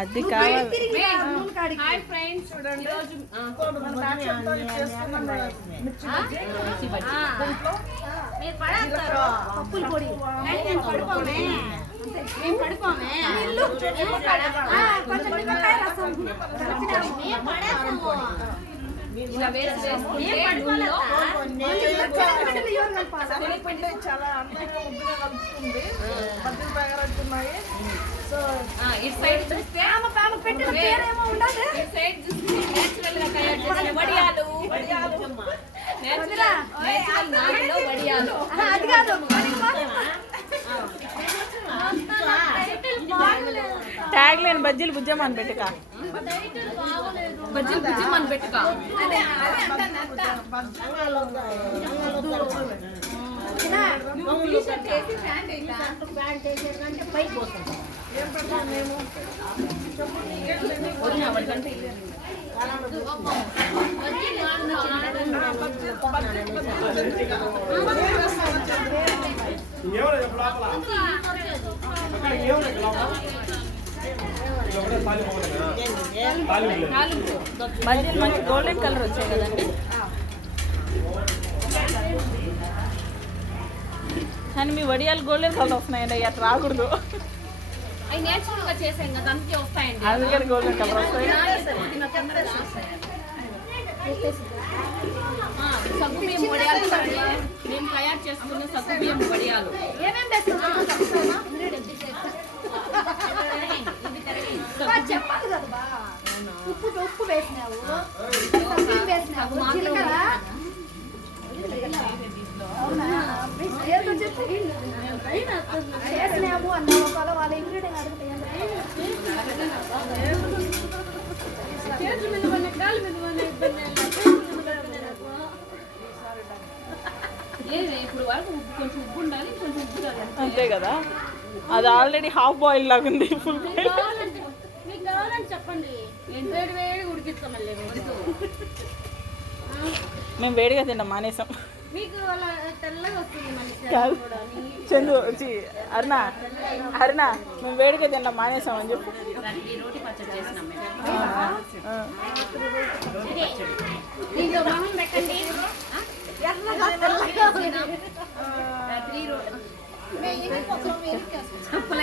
అది కావాలి. Hi friends, ఈరోజు పప్పుల పొడి పడుకోమే ఇలా వేసుకుంటే చాలా అందంగా ముద్దుగా కలుపుతుంది. మధ్యలో తయారవుతున్నాయి. సో ఇటు సైడ్ చూస్తే ఇటు సైడ్ చూస్తే నేచురల్ గా తయారు చేసిన వడియాలు, నేచురల్ నాలుగులో వడియాలు. అది కాదు ట్యాగ్ లేని బజ్జీలు బుజ్జమ్మని పెట్టుక, బజ్జీలు బుజ్జమ్మని పెట్టుక. ఏం పెడతాం మేము? బజ్జీలు మంచి గోల్డెన్ కలర్ వచ్చాయి కదండి. కానీ మీ వడియాలు గోల్డెన్ కలర్ వస్తున్నాయండి, అట్లా రాకూడదు. అవి నేచురల్ గా చేసాం కదా, అందుకే వస్తాయండి. అందుకని గోల్డెన్ కలర్ వస్తాయి. సగ్గుబియ్యం వడియాలు మేము తయారు చేసుకున్న సగ్గుబియ్యం వడియాలు. చెప్పాలి కదా, ఉప్పు వేసినావు, చేసినాము అన్న ఒకవేళ వాళ్ళ ఇంగ్రీడియంట్ అడుగుతాయి. ఇప్పుడు వరకు కొంచెం ఉప్పు ఉండాలి, కొంచెం ఉప్పు అంతే కదా. అది ఆల్రెడీ హాఫ్ బాయిల్ లాగా ఉంది. ఫుల్ బాయిల్ మీకు కావాలని చెప్పండి, వేడి వేడి ఉడికిస్తాం. మళ్ళీ మేము వేడిగా తిన్నాం, మానేసాం. మీకు అలా తెల్లగా వస్తుంది మళ్ళీ. చందు వచ్చి అరుణ మేము వేడిగా తిన్నాం, మానేసాం అని చెప్పు. రోటి పచ్చడి చేసినాం మేము. దీంట్లో మొహం పెట్టండి, ఎర్రగా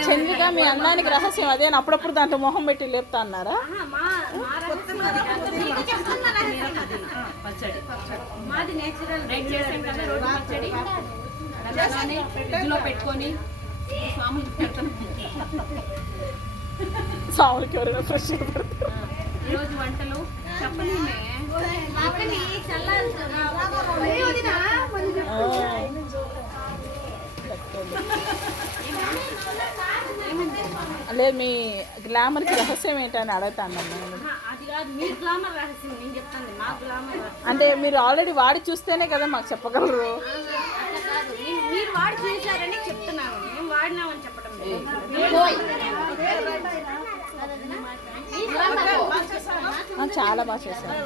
చంద్రిక మీ అన్నానికి రహస్యం అదే, అప్పుడప్పుడు దాంట్లో మొహం పెట్టి లేపుతా అన్నారా? పచ్చడి మాది నేచురల్ రైట్ చేసాం కదా, రోటి పచ్చడి అలానే ఫ్రిడ్జ్ లో పెట్టుకొని స్వాములు పెడతాం. సాములకి ఎవరైనా ఫ్రెష్ ఈరోజు వంటలు చెప్పండి. లేదు, మీ గ్లామర్కి రహస్యం ఏంటని అడుగుతాను. అంటే మీరు ఆల్రెడీ వాడి చూస్తేనే కదా మాకు చెప్పగలరు. మీరు వాడి చూసారని చెప్తున్నాను, మేము వాడినామని చెప్పడం చాలా బాగా చేశారు.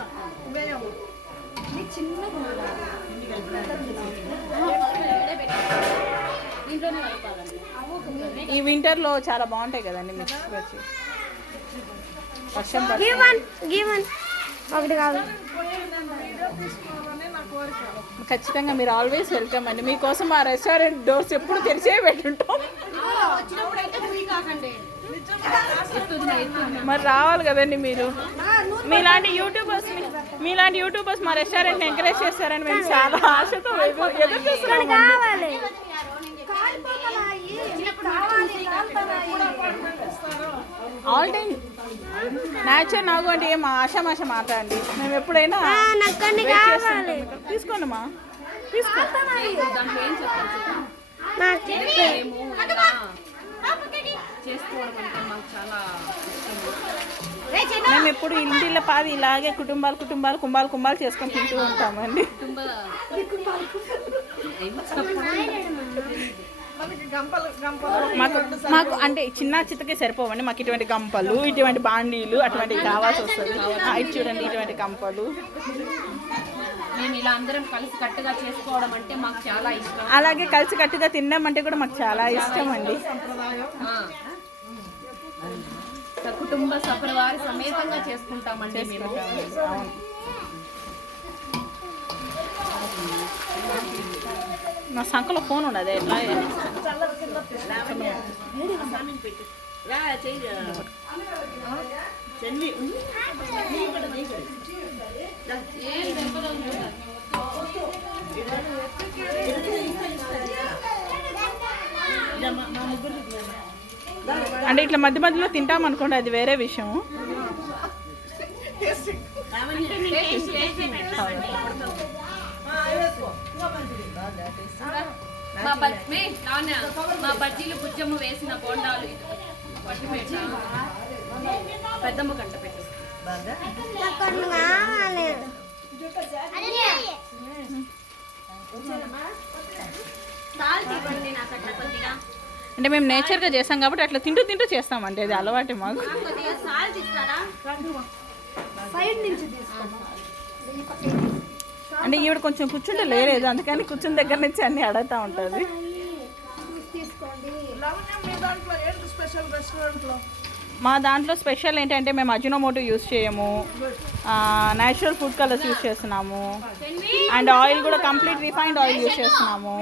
ఈ వింటర్లో చాలా బాగుంటాయి కదండి మిక్స్ వచ్చి. వర్షం ఒకటి కాదు, ఖచ్చితంగా మీరు ఆల్వేస్ వెల్కమ్ అండి. మీకోసం ఆ రెస్టారెంట్ డోర్స్ ఎప్పుడు తెరిచే పెట్టుంటాం. మరి రావాలి కదండి మీరు. మీలాంటి యూట్యూబర్స్ మా రెస్టారెంట్ ఎంకరేజ్ చేస్తారని మేము చాలా ఆశతో ఎదురు చూస్తున్నాం. ఆల్ టైమ్ న్యాచురల్ నాగు అంటే ఏం ఆశామాష మాట అండి. మేము ఎప్పుడైనా తీసుకోండి మా దాంట్లో ఏం చెప్తాను చేసుకోవడం అంటే మాకు చాలా ఇష్టం. మేము ఎప్పుడు ఇంటిలో పాది ఇలాగే కుంభాలు చేసుకొని తింటూ ఉంటామండి. మాకు అంటే చిన్న చిత్తకే సరిపోవండి. మాకు ఇటువంటి గంపలు, ఇటువంటి బాండీలు అటువంటివి కావాల్సి వస్తుంది. ఇది చూడండి, ఇటువంటి గంపలు మేము ఇలా అందరం కలిసి కట్టుగా చేసుకోవడం అంటే మాకు చాలా ఇష్టం. అలాగే కలిసి కట్టుగా తినడం అంటే కూడా మాకు చాలా ఇష్టం అండి. కుటుంబ సపరివారి సమేతంగా చేసుకుంటామండి మేము. అవును. నా సంకలో ఫోన్ ఉన్నది ఎట్లా అంటే ఇట్లా మధ్య మధ్యలో తింటాం అనుకోండి, అది వేరే విషయం. మా బజ్జీలు బుజ్జమ్మ వేసిన బోండాలు పట్టిపెట్ట పెద్దమ్మ కంట పెట్టు. అంటే మేము నేచర్గా చేస్తాం కాబట్టి అట్లా తింటూ తింటూ చేస్తామండి, అది అలవాటే మాకు. అంటే ఈవిడ కొంచెం కూర్చుంటే లేదు, అందుకని కూర్చుని దగ్గర నుంచి అన్ని అడుగుతూ ఉంటుంది. మా దాంట్లో స్పెషల్ ఏంటంటే మేము అజినోమోటో యూస్ చేయము, న్యాచురల్ ఫుడ్ కలర్స్ యూస్ చేస్తున్నాము, అండ్ ఆయిల్ కూడా కంప్లీట్ రిఫైన్డ్ ఆయిల్ యూస్ చేస్తున్నాము,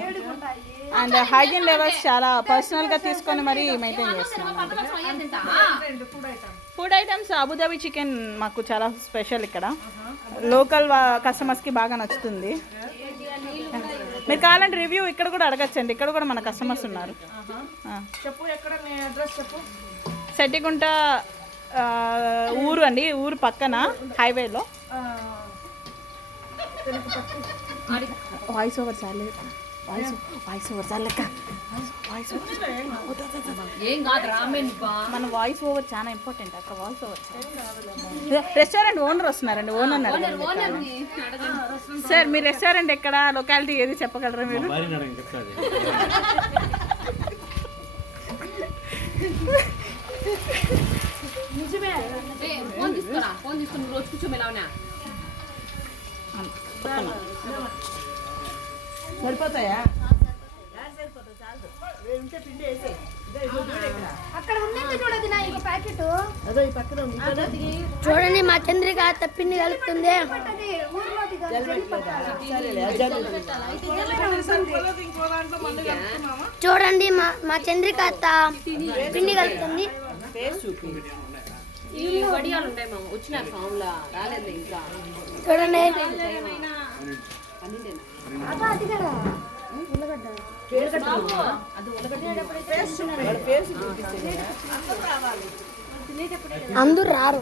అండ్ హైజీన్ లెవెల్స్ చాలా పర్సనల్గా తీసుకొని మరీ మెయింటైన్ చేస్తున్నాము. ఫుడ్ ఐటమ్స్ అబుదాబి చికెన్ మాకు చాలా స్పెషల్. ఇక్కడ లోకల్ కస్టమర్స్కి బాగా నచ్చుతుంది. మీరు కావాలంటే రివ్యూ ఇక్కడ కూడా అడగచ్చండి, ఇక్కడ కూడా మన కస్టమర్స్ ఉన్నారు. సెట్టిగుంట ఊరు అండి, ఊరు పక్కన హైవేలో. వాయిస్ ఓవర్ చాలే, వాయిస్ ఓవర్ చాలక, ఏం కాదు రామేన్. మన వాయిస్ ఓవర్ చాలా ఇంపార్టెంట్ అక్క. వాయిస్ ఓవర్ రెస్టారెంట్ ఓనర్ వస్తున్నారండి, ఓనర్ సార్ మీ రెస్టారెంట్ ఎక్కడ, లొకాలిటీ ఏది చెప్పగలరా మీరు? నిజమే. ఫోన్ తీసుకురా, ఫోన్ తీసుకుని రోజు కూర్చోమేలావునా సరిపోతాయా? చూడండి మా చంద్రిక పిండి కలుపుతుంది. చూడండి మా చంద్రిక అత్త పిండి కలుపుతుంది. ఈ వడియాలు ఉన్నాయి మామ, వచ్చినారు ఫామ్లా రాలేదు ఇంకా. చూడండి అందరూ రారు.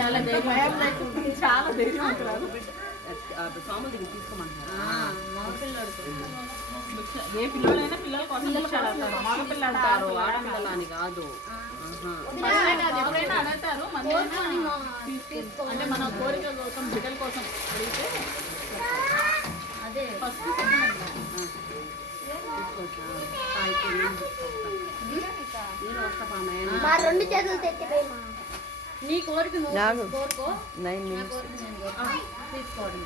చాలా ధైర్యం అంటారు. సాముల దగ్గర తీసుకోమంటారు. ఏ పిల్లలైనా పిల్లల కోసం మగ పిల్లలు అంటారు, ఆడపిల్లలు అని కాదు. ఎప్పుడైనా అడుగుతారు, అంటే మన కోరిక కోసం బిడ్డల కోసం అడిగితే అదే ఫస్ట్ మా రెండు చేతులు తెచ్చిపోయి నీ కోరిక కోరుకో 9 minutes తీసుకోవడం.